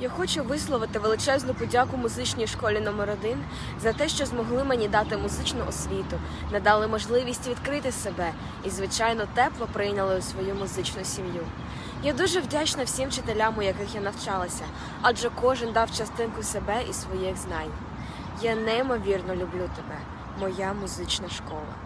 Я хочу висловити величезну подяку музичній школі номер 1 за те, що змогли мені дати музичну освіту, надали можливість відкрити себе і, звичайно, тепло прийняли у свою музичну сім'ю. Я дуже вдячна всім вчителям, у яких я навчалася, адже кожен дав частинку себе і своїх знань. Я неймовірно люблю тебе, моя музична школа.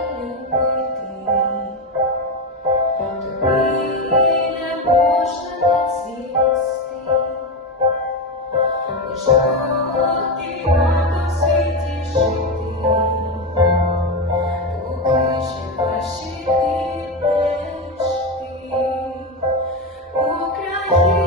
Oh.